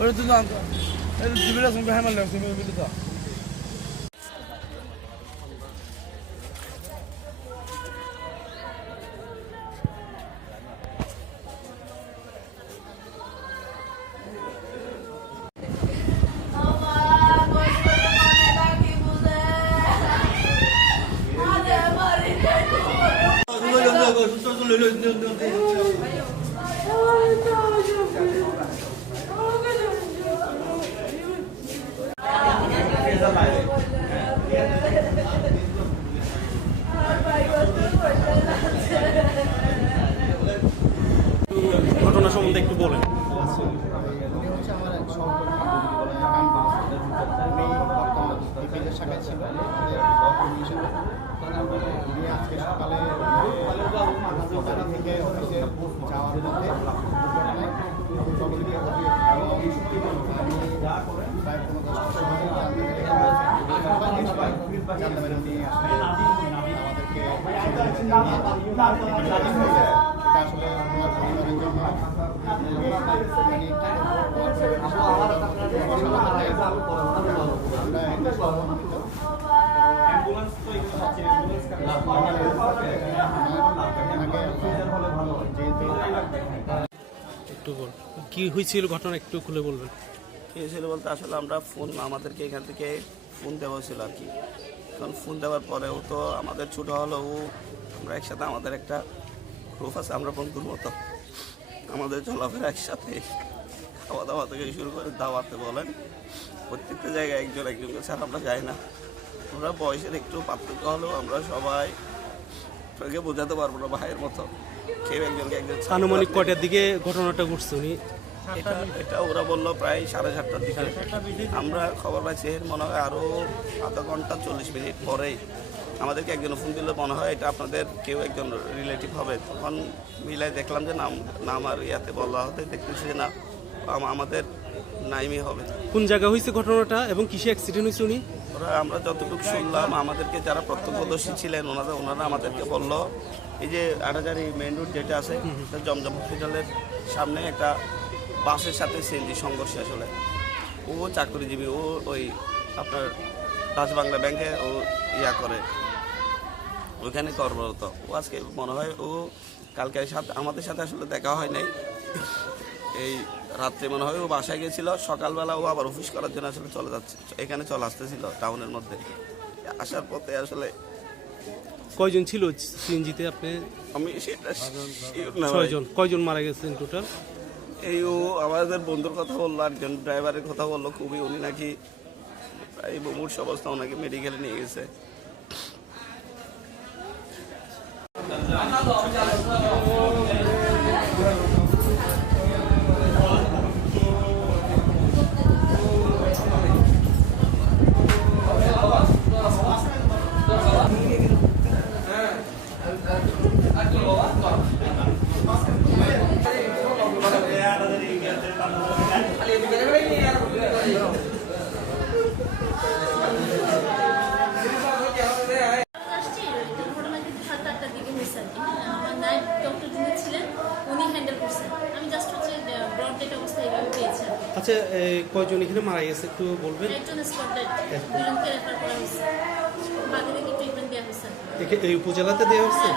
Böyle düzün anca. Öyle dibine sonra hemen শাখায় ছিল আমাদের সহকর্মী হিসেবে উনি আজকে সকালে থেকে যাওয়ার পথে দুর্ঘটনায় খবর দিয়ে থাকি এবং আমি প্রায় কোনো দশটার সময় জানতে এটা আসলে একটু বল। কি হয়েছিল ঘটনা একটু খুলে বলবেন? কী হয়েছিল বলতে আসলে আমরা ফোন আমাদেরকে এখান থেকে ফোন দেওয়া ছিল আর কি। কারণ ফোন দেওয়ার পরেও তো আমাদের ছোটো হলেও আমরা একসাথে আমাদের একটা গ্রুপ আছে আমরা বন্ধুর মতো। আমাদের চলাফেরা একসাথে খাওয়া দাওয়া থেকে শুরু করে দাওয়াতে বলেন প্রত্যেকটা জায়গায় একজন একজনকে ছাড়া আমরা যাই না। আমরা বয়সের একটু পার্থক্য হলেও আমরা সবাই বোঝাতে পারব না ভাইয়ের মতো। কেউ একজনকে একজন আনুমানিক। কয়টার দিকে ঘটনাটা ঘটছে উনি? এটা এটা ওরা বলল প্রায় সাড়ে সাতটার দিকে। আমরা খবর পাইছি এর মনে হয় আরও আধা ঘণ্টা চল্লিশ মিনিট পরে আমাদেরকে একজন ফোন দিলে মনে হয় এটা আপনাদের কেউ একজন রিলেটিভ হবে। তখন মিলাই দেখলাম যে নাম নাম আর ইয়াতে বলা হতে দেখতেছি যে না আমাদের নাইমি হবে। কোন জায়গা হয়েছে ঘটনাটা এবং কিসে অ্যাক্সিডেন্ট হয়েছে উনি? ওরা আমরা যতটুকু শুনলাম আমাদেরকে যারা প্রত্যক্ষদর্শী ছিলেন ওনারা ওনারা আমাদেরকে বলল এই যে আটাজারি মেন রোড যেটা আছে জমজম হসপিটালের সামনে একটা বাসের সাথে সিএনজি সংঘর্ষে আসলে ও চাকরিজীবী ও ওই আপনার রাজবাংলা ব্যাংকে ও ইয়া করে। ওইখানে কর্মরত। ও আজকে মনে হয় ও কালকে সাথে আমাদের সাথে আসলে দেখা হয় নাই। এই রাত্রে মনে হয় ও বাসায় গেছিল সকালবেলা ও আবার অফিস করার জন্য আসলে চলে যাচ্ছে এখানে চলে আসতেছিল টাউনের মধ্যে। আসার পথে আসলে কয়জন ছিল সিএনজিতে আপনি? আমি সেটা ছয়জন। কয়জন মারা গেছেন টোটাল এই ও আমাদের বন্ধুর কথা বলল একজন ড্রাইভারের কথা বলল, খুবই উনি নাকি প্রায় মুমূর্ষ অবস্থা, ওনাকে মেডিকেলে নিয়ে গেছে আসছি ঘটনা কিন্তু সাত আটটার দিকে হয়েছে আর কি আমার নাইট ডক্টর যিনি ছিলেন উনি হ্যান্ডেল করছেন আমি জাস্ট হচ্ছে ব্রড ডেট অবস্থা এইভাবে পেয়েছি আর কি। আচ্ছা কয়জন এখানে মারা গেছে একটু বলবেন? একজন স্পট দুজনকে রেফার করা হয়েছে। বাকিদেরকে ট্রিটমেন্ট দেওয়া হয়েছে। আর কি। এখে- এই উপজেলাতে দেওয়া হচ্ছে